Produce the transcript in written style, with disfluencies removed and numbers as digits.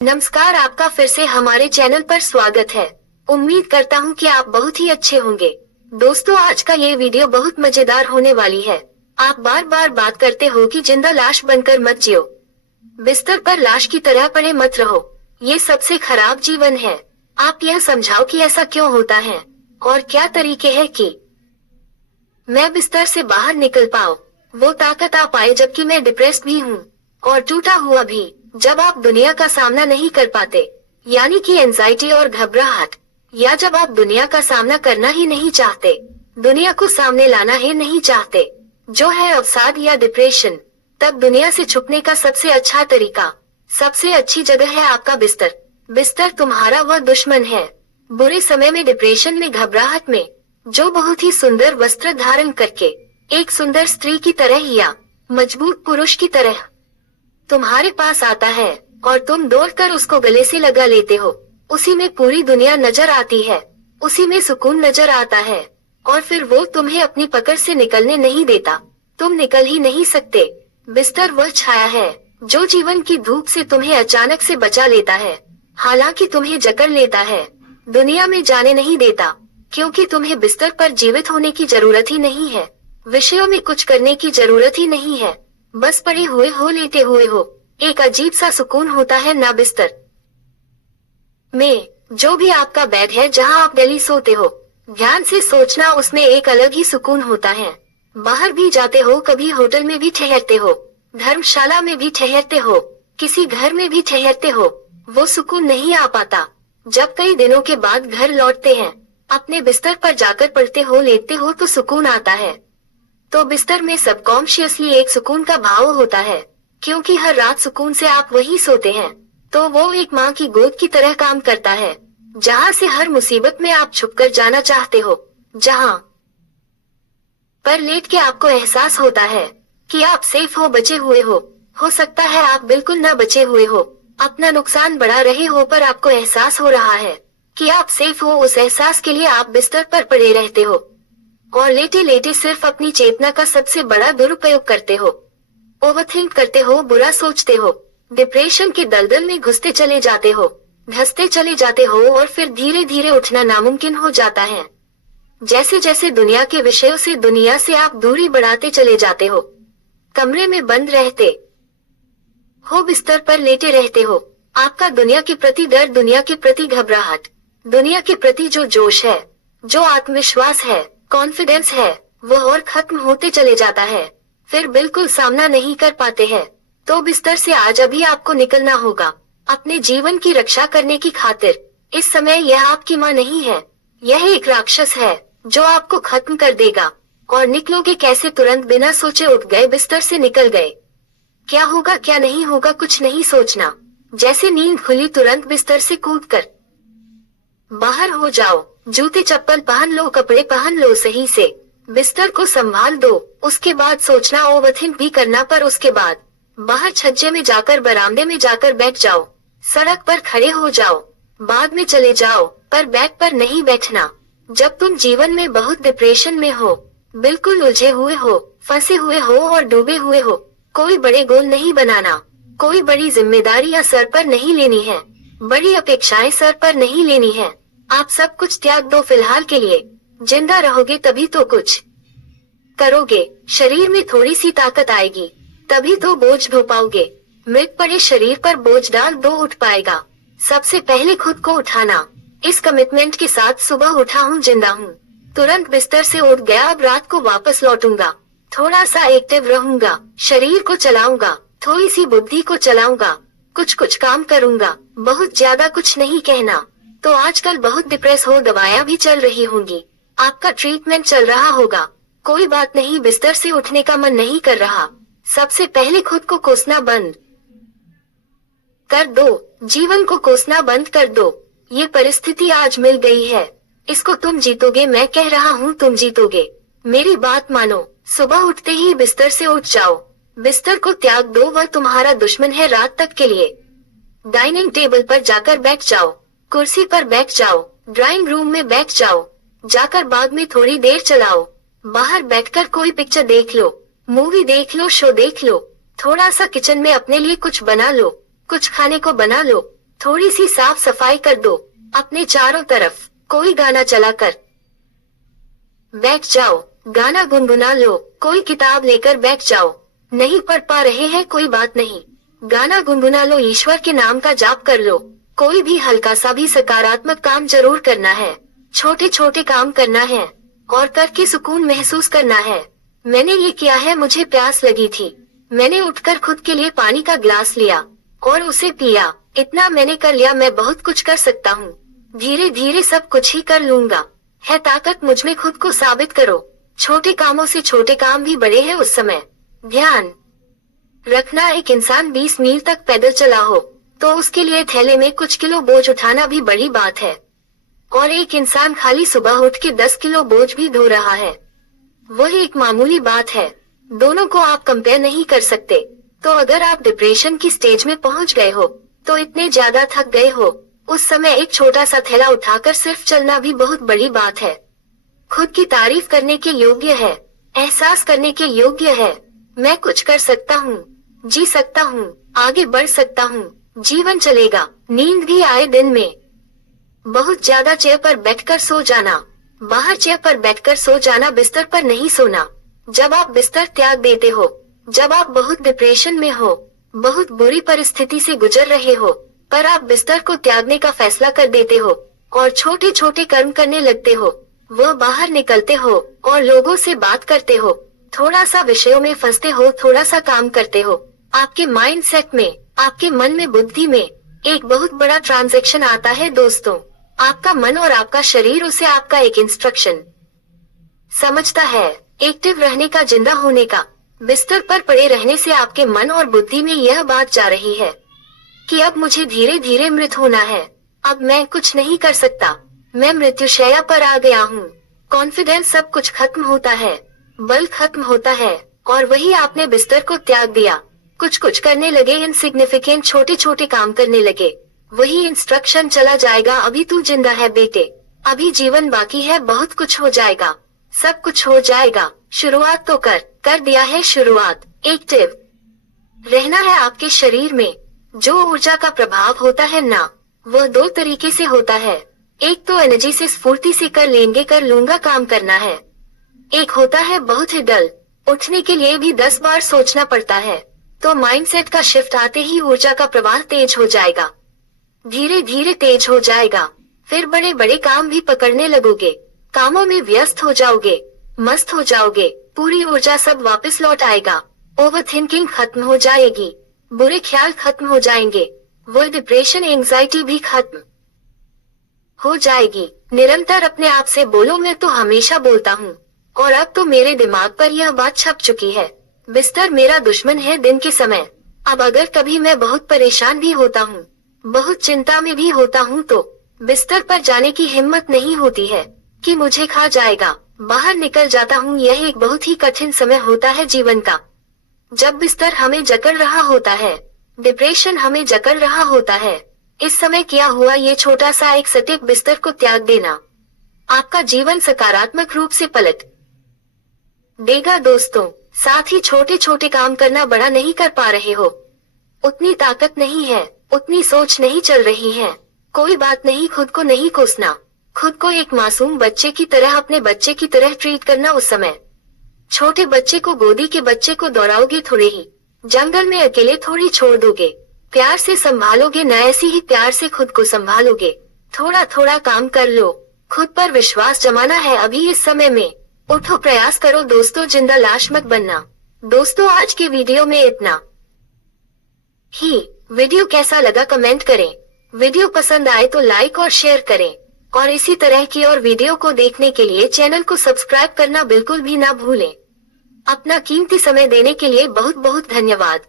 नमस्कार, आपका फिर से हमारे चैनल पर स्वागत है। उम्मीद करता हूँ कि आप बहुत ही अच्छे होंगे। दोस्तों, आज का ये वीडियो बहुत मजेदार होने वाली है। आप बार बार बात करते हो कि जिंदा लाश बनकर मत जियो, बिस्तर पर लाश की तरह पड़े मत रहो, ये सबसे खराब जीवन है। आप यह समझाओ कि ऐसा क्यों होता है और क्या तरीके हैं कि मैं बिस्तर से बाहर निकल पाऊँ, वो ताकत आ पाए जबकि मैं डिप्रेस्ड भी हूँ और टूटा हुआ भी। जब आप दुनिया का सामना नहीं कर पाते, यानी कि एंजाइटी और घबराहट, या जब आप दुनिया का सामना करना ही नहीं चाहते, दुनिया को सामने लाना ही नहीं चाहते, जो है अवसाद या डिप्रेशन, तब दुनिया से छुपने का सबसे अच्छा तरीका, सबसे अच्छी जगह है आपका बिस्तर। बिस्तर तुम्हारा वह दुश्मन है, बुरे समय में, डिप्रेशन में, घबराहट में, जो बहुत ही सुंदर वस्त्र धारण करके एक सुंदर स्त्री की तरह या मजबूत पुरुष की तरह तुम्हारे पास आता है और तुम दौड़कर उसको गले से लगा लेते हो। उसी में पूरी दुनिया नजर आती है, उसी में सुकून नजर आता है, और फिर वो तुम्हें अपनी पकड़ से निकलने नहीं देता। तुम निकल ही नहीं सकते। बिस्तर वह छाया है जो जीवन की धूप से तुम्हें अचानक से बचा लेता है, हालांकि तुम्हें जकड़ लेता है, दुनिया में जाने नहीं देता, क्योंकि तुम्हें बिस्तर पर जीवित होने की जरूरत ही नहीं है, विषयों में कुछ करने की जरूरत ही नहीं है, बस पड़े हुए हो, लेटे हुए हो। एक अजीब सा सुकून होता है ना बिस्तर में, जो भी आपका बेड है जहां आप डेली सोते हो, ध्यान से सोचना, उसमें एक अलग ही सुकून होता है। बाहर भी जाते हो, कभी होटल में भी ठहरते हो, धर्मशाला में भी ठहरते हो, किसी घर में भी ठहरते हो, वो सुकून नहीं आ पाता। जब कई दिनों के बाद घर लौटते हैं, अपने बिस्तर पर जाकर पड़ते हो, लेटते हो, तो सुकून आता है। तो बिस्तर में सबकॉन्शियसली एक सुकून का भाव होता है, क्योंकि हर रात सुकून से आप वही सोते हैं, तो वो एक माँ की गोद की तरह काम करता है, जहाँ से हर मुसीबत में आप छुपकर जाना चाहते हो, जहाँ पर लेट के आपको एहसास होता है कि आप सेफ हो, बचे हुए हो सकता है आप बिल्कुल न बचे हुए हो, अपना नुकसान बढ़ा रहे हो, पर आपको एहसास हो रहा है कि आप सेफ हो। उस एहसास के लिए आप बिस्तर पर पड़े रहते हो और लेटे लेटे सिर्फ अपनी चेतना का सबसे बड़ा दुरुपयोग करते हो, ओवरथिंक करते हो, बुरा सोचते हो, डिप्रेशन के दलदल में घुसते चले जाते हो, धंसते चले जाते हो, और फिर धीरे धीरे उठना नामुमकिन हो जाता है। जैसे जैसे दुनिया के विषयों से, दुनिया से आप दूरी बढ़ाते चले जाते हो, कमरे में बंद रहते हो, बिस्तर पर लेटे रहते हो, आपका दुनिया के प्रति डर, दुनिया के प्रति घबराहट, दुनिया के प्रति जो जोश है, जो आत्मविश्वास है, कॉन्फिडेंस है, वह और खत्म होते चले जाता है। फिर बिल्कुल सामना नहीं कर पाते हैं, तो बिस्तर से आज अभी आपको निकलना होगा, अपने जीवन की रक्षा करने की खातिर। इस समय यह आपकी माँ नहीं है, यह एक राक्षस है जो आपको खत्म कर देगा। और निकलोगे कैसे? तुरंत बिना सोचे उठ गए, बिस्तर से निकल गए। क्या होगा क्या नहीं होगा कुछ नहीं सोचना, जैसे नींद खुली तुरंत बिस्तर से कूदकर बाहर हो जाओ, जूते चप्पल पहन लो, कपड़े पहन लो, सही से बिस्तर को संभाल दो। उसके बाद सोचना, ओवरथिंक भी करना, पर उसके बाद बाहर छज्जे में जाकर, बरामदे में जाकर बैठ जाओ, सड़क पर खड़े हो जाओ, बाद में चले जाओ, पर बेड पर नहीं बैठना। जब तुम जीवन में बहुत डिप्रेशन में हो, बिल्कुल उलझे हुए हो, फंसे हुए हो और डूबे हुए हो, कोई बड़े गोल नहीं बनाना, कोई बड़ी जिम्मेदारियां सर पर नहीं लेनी है, बड़ी अपेक्षाएं सर पर नहीं लेनी है। आप सब कुछ त्याग दो फिलहाल के लिए। जिंदा रहोगे तभी तो कुछ करोगे, शरीर में थोड़ी सी ताकत आएगी, तभी तो बोझ ढो पाओगे। मृत पड़े शरीर पर बोझ डाल दो, उठ पाएगा। सबसे पहले खुद को उठाना, इस कमिटमेंट के साथ सुबह उठा हूँ, जिंदा हूँ, तुरंत बिस्तर से उठ गया, अब रात को वापस लौटूंगा, थोड़ा सा एक्टिव रहूंगा, शरीर को चलाऊंगा, थोड़ी सी बुद्धि को चलाऊंगा, कुछ कुछ काम करूंगा, बहुत ज्यादा कुछ नहीं कहना। तो आजकल बहुत डिप्रेस हो, दवाइयाँ भी चल रही होंगी, आपका ट्रीटमेंट चल रहा होगा, कोई बात नहीं, बिस्तर से उठने का मन नहीं कर रहा, सबसे पहले खुद को कोसना बंद कर दो, जीवन को कोसना बंद कर दो। ये परिस्थिति आज मिल गई है, इसको तुम जीतोगे, मैं कह रहा हूँ तुम जीतोगे, मेरी बात मानो। सुबह उठते ही बिस्तर से उठ जाओ, बिस्तर को त्याग दो, वह तुम्हारा दुश्मन है रात तक के लिए। डाइनिंग टेबल पर जाकर बैठ जाओ, कुर्सी पर बैठ जाओ, ड्राइंग रूम में बैठ जाओ, जाकर बाग में थोड़ी देर चलाओ, बाहर बैठकर कोई पिक्चर देख लो, मूवी देख लो, शो देख लो, थोड़ा सा किचन में अपने लिए कुछ बना लो, कुछ खाने को बना लो, थोड़ी सी साफ सफाई कर दो अपने चारों तरफ। कोई गाना चला कर बैठ जाओ, गाना गुनगुना लो। कोई किताब लेकर बैठ जाओ, नहीं पढ़ पा रहे हैं कोई बात नहीं, गाना गुनगुना लो। ईश्वर के नाम का जाप कर लो। कोई भी हल्का सा भी सकारात्मक काम जरूर करना है। छोटे छोटे काम करना है और करके सुकून महसूस करना है। मैंने ये किया है, मुझे प्यास लगी थी, मैंने उठकर खुद के लिए पानी का गिलास लिया और उसे पिया। इतना मैंने कर लिया, मैं बहुत कुछ कर सकता हूँ, धीरे धीरे सब कुछ ही कर लूंगा। है ताकत मुझ में, खुद को साबित करो। छोटे कामों से छोटे काम भी बड़े हैं उस समय। ध्यान रखना, एक इंसान 20 मील तक पैदल चला हो तो उसके लिए थैले में कुछ किलो बोझ उठाना भी बड़ी बात है, और एक इंसान खाली सुबह उठ के 10 किलो बोझ भी ढो रहा है, वही एक मामूली बात है। दोनों को आप कंपेयर नहीं कर सकते। तो अगर आप डिप्रेशन की स्टेज में पहुंच गए हो, तो इतने ज्यादा थक गए हो, उस समय एक छोटा सा थैला उठाकर सिर्फ चलना भी बहुत बड़ी बात है। खुद की तारीफ करने के योग्य है, एहसास करने के योग्य है। मैं कुछ कर सकता हूँ, जी सकता हूँ, आगे बढ़ सकता हूँ, जीवन चलेगा। नींद भी आए दिन में। बहुत ज्यादा चेयर पर बैठकर सो जाना, बाहर चेयर पर बैठकर सो जाना, बिस्तर पर नहीं सोना। जब आप बिस्तर त्याग देते हो, जब आप बहुत डिप्रेशन में हो, बहुत बुरी परिस्थिति से गुजर रहे हो, पर आप बिस्तर को त्यागने का फैसला कर देते हो और छोटे छोटे कर्म करने लगते हो, वह बाहर निकलते हो और लोगों से बात करते हो, थोड़ा सा विषयों में फंसते हो, थोड़ा सा काम करते हो, आपके माइंड सेट में, आपके मन में, बुद्धि में एक बहुत बड़ा ट्रांजैक्शन आता है दोस्तों। आपका मन और आपका शरीर उसे आपका एक इंस्ट्रक्शन समझता है, एक्टिव रहने का, जिंदा होने का। बिस्तर पर पड़े रहने से आपके मन और बुद्धि में यह बात जा रही है कि अब मुझे धीरे धीरे मृत होना है, अब मैं कुछ नहीं कर सकता, मैं मृत्युशैया पर आ गया हूँ। कॉन्फिडेंस, सब कुछ खत्म होता है, बल खत्म होता है, और वही आपने बिस्तर को त्याग दिया। कुछ कुछ करने लगे, इनसिग्निफिकेंट छोटे छोटे काम करने लगे, वही इंस्ट्रक्शन चला जाएगा, अभी तू जिंदा है बेटे, अभी जीवन बाकी है, बहुत कुछ हो जाएगा, सब कुछ हो जाएगा। शुरुआत तो कर दिया है शुरुआत। एक्टिव रहना है आपके शरीर में। जो ऊर्जा का प्रभाव होता है ना, वह दो तरीके से होता है। एक तो एनर्जी से, स्फूर्ति से कर लूंगा काम करना है। एक होता है बहुत ही डल, उठने के लिए भी 10 बार सोचना पड़ता है। तो माइंडसेट का शिफ्ट आते ही ऊर्जा का प्रवाह तेज हो जाएगा, धीरे धीरे तेज हो जाएगा। फिर बड़े बड़े काम भी पकड़ने लगोगे, कामों में व्यस्त हो जाओगे, मस्त हो जाओगे, पूरी ऊर्जा सब वापस लौट आएगा। ओवर थिंकिंग खत्म हो जाएगी, बुरे ख्याल खत्म हो जाएंगे, वो डिप्रेशन, एंजाइटी भी खत्म हो जाएगी। निरंतर अपने आप से बोलो, मैं तो हमेशा बोलता हूँ, और अब तो मेरे दिमाग पर यह बात छप चुकी है, बिस्तर मेरा दुश्मन है दिन के समय। अब अगर कभी मैं बहुत परेशान भी होता हूँ, बहुत चिंता में भी होता हूँ, तो बिस्तर पर जाने की हिम्मत नहीं होती है कि मुझे खा जाएगा, बाहर निकल जाता हूँ। यह एक बहुत ही कठिन समय होता है जीवन का, जब बिस्तर हमें जकड़ रहा होता है, डिप्रेशन हमें जकड़ रहा होता है। इस समय क्या हुआ, ये छोटा सा एक सटीक बिस्तर को त्याग देना आपका जीवन सकारात्मक रूप से पलट देगा दोस्तों। साथ ही छोटे छोटे काम करना, बड़ा नहीं कर पा रहे हो, उतनी ताकत नहीं है, उतनी सोच नहीं चल रही है, कोई बात नहीं, खुद को नहीं कोसना, खुद को एक मासूम बच्चे की तरह, अपने बच्चे की तरह ट्रीट करना। उस समय छोटे बच्चे को, गोदी के बच्चे को दौड़ाओगे थोड़े ही, जंगल में अकेले थोड़ी छोड़ दोगे, प्यार से संभालोगे न, ऐसे ही प्यार से खुद को संभालोगे। थोड़ा थोड़ा काम कर लो, खुद पर विश्वास जमाना है अभी इस समय में। उठो, प्रयास करो दोस्तों, जिंदा लाश मत बनना। दोस्तों आज के वीडियो में इतना ही। वीडियो कैसा लगा कमेंट करें, वीडियो पसंद आए तो लाइक और शेयर करें, और इसी तरह की और वीडियो को देखने के लिए चैनल को सब्सक्राइब करना बिल्कुल भी ना भूलें। अपना कीमती समय देने के लिए बहुत बहुत धन्यवाद।